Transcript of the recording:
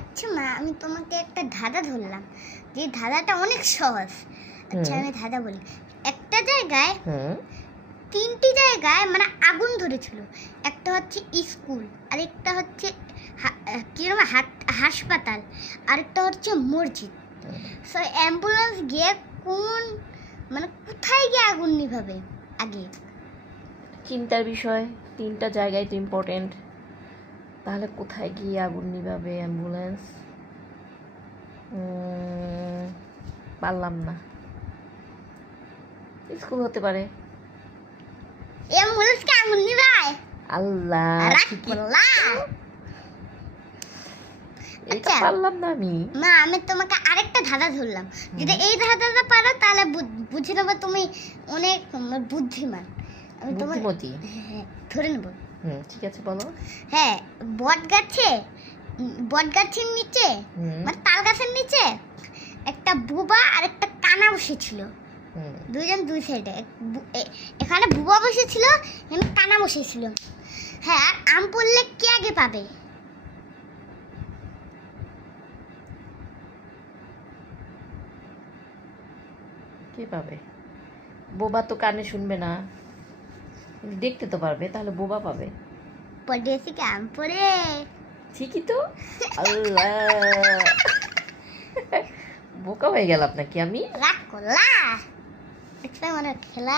আচ্ছা মা, আমি তোমাকে একটা ধাঁধা ধরলাম, যে ধাঁধাটা অনেক সহজ। আচ্ছা আমি ধাঁধা বলি। একটা জায়গায় তিনটি জায়গায় মানে আগুন ধরেছিল। একটা হচ্ছে স্কুল, আরেকটা হচ্ছে কিরকম হাসপাতাল, আরেকটা হচ্ছে মসজিদ। সো অ্যাম্বুলেন্স গিয়ে কোন মানে কোথায় গিয়ে আগুন নিভাবে আগে? চিন্তার বিষয়, তিনটা জায়গায় তো ইম্পর্টেন্ট। তাহলে কোথায় গিয়ে আগুন নিভাবে অ্যাম্বুলেন্স? পারলাম না। স্কুল হতে পারে। অ্যাম্বুলেন্স কে আগুন নিভায়? আল্লাহ, এটা পারলাম না আমি। মা, আমি তোমাকে আরেকটা ধাঁধা ধরলাম। যদি এই ধাঁধাটা পারো তাহলে বুঝে নেবো তুমি অনেক বুদ্ধিমান। আমি তোমার বুদ্ধিমতী। হ্যাঁ ধরে নেবো। ঠিক আছে, বলো। হ্যাঁ, বট গাছের নিচে মানে তাল গাছের নিচে একটা বুবা আর একটা কানা বসেছিল। দুইজন দুই সাইডে। এখানে বুবা বসেছিল, এখানে কানা বসেছিল। হ্যাঁ, আর আম পড়লে কে আগে পাবে? কে পাবে? বোবা তো কানে শুনবে না, দেখতে তো পারবে, তাহলে বোবা পাবে। পড়েছি কি আম পড়ে? ঠিকই তো। আল্লাহ, বোকা হয়ে গেল আপনাকে আমি। রাগ করলা? একটা মানে খেলা